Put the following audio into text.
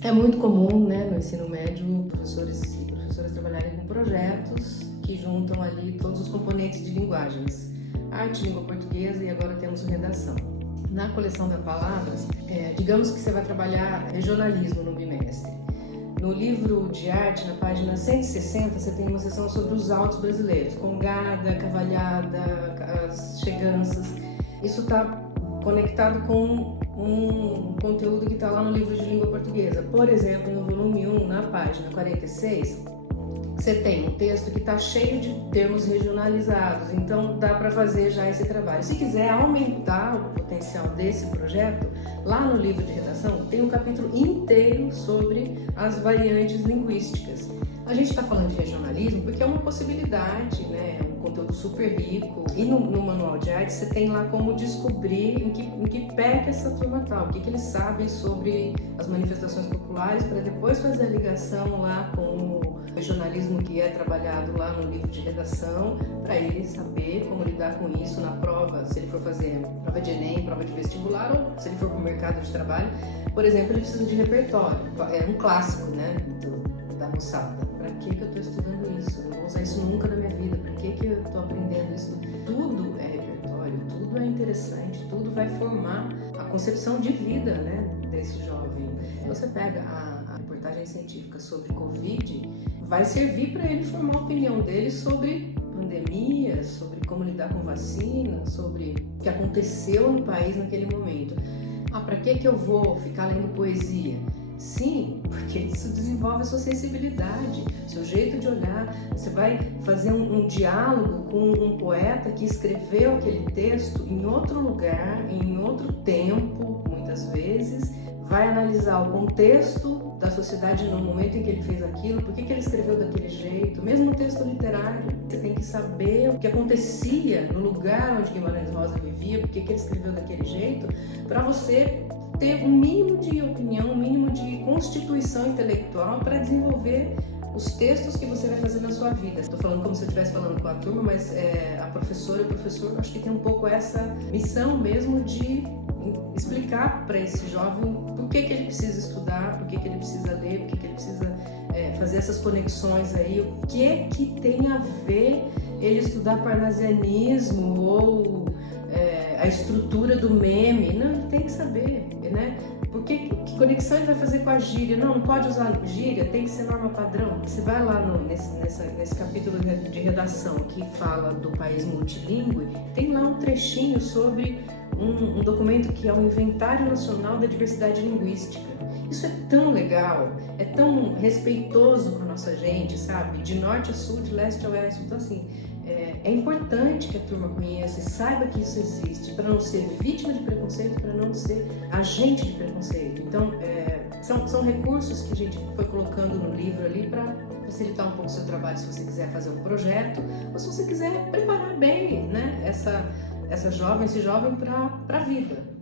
É muito comum, né, no ensino médio, professores e professoras trabalharem com projetos que juntam ali todos os componentes de linguagens, arte, língua portuguesa e agora temos redação. Na coleção de palavras, digamos que você vai trabalhar regionalismo no bimestre. No livro de arte, na página 160, você tem uma seção sobre os autos brasileiros, congada, cavalhada, as cheganças. Isso está conectado com um conteúdo que está lá no livro de língua portuguesa. Por exemplo, no volume 1, na página 46, você tem um texto que está cheio de termos regionalizados, então dá para fazer já esse trabalho. Se quiser aumentar o potencial desse projeto, lá no livro de redação tem um capítulo inteiro sobre as variantes linguísticas. A gente está falando de regionalismo porque é uma possibilidade, né? Um conteúdo super rico. E no manual de arte você tem lá como descobrir em que pé que essa turma está, o que eles sabem sobre as manifestações populares, para depois fazer a ligação lá com o regionalismo que é trabalhado lá no livro de redação, para ele saber como lidar com isso na prova, se ele for fazer prova de Enem, prova de vestibular, ou se ele for para o mercado de trabalho. Por exemplo, ele precisa de repertório, é um clássico, né, da moçada. Para que eu estou estudando isso? Eu não vou usar isso nunca na minha vida. Para que eu estou aprendendo isso? Tudo é repertório, tudo é interessante, tudo vai formar a concepção de vida, né, desse jovem. Você pega a reportagem científica sobre Covid, vai servir para ele formar a opinião dele sobre pandemia, sobre como lidar com vacina, sobre o que aconteceu no país naquele momento. Para que eu vou ficar lendo poesia? Sim, porque isso desenvolve a sua sensibilidade, seu jeito de olhar. Você vai fazer um diálogo com um poeta que escreveu aquele texto em outro lugar, em outro tempo, muitas vezes. Vai analisar o contexto da sociedade no momento em que ele fez aquilo, por que ele escreveu daquele jeito, mesmo no texto literário. Você tem que saber o que acontecia no lugar onde Guimarães Rosa vivia, por que ele escreveu daquele jeito, para você ter um mínimo de opinião, um mínimo de constituição intelectual para desenvolver os textos que você vai fazer na sua vida. Estou falando como se eu estivesse falando com a turma, mas a professora e o professor, acho que tem um pouco essa missão mesmo de explicar para esse jovem por que ele precisa estudar, por que ele precisa ler, por que ele precisa fazer essas conexões aí, o que tem a ver ele estudar parnasianismo ou a estrutura do meme. Não, ele tem que saber, né? Que conexão ele vai fazer com a gíria? Não pode usar gíria, tem que ser norma padrão. Você vai lá nesse capítulo de redação que fala do país multilingüe, tem lá um trechinho sobre um documento que é o Inventário Nacional da Diversidade Linguística. Isso é tão legal, é tão respeitoso com a nossa gente, sabe? De norte a sul, de leste a oeste. Então, assim, é importante que a turma conheça e saiba que isso existe, para não ser vítima de preconceito, para não ser agente de preconceito. Então, são recursos que a gente foi colocando no livro ali para facilitar um pouco o seu trabalho, se você quiser fazer um projeto, ou se você quiser preparar bem, né, essa jovem, esse jovem para a vida.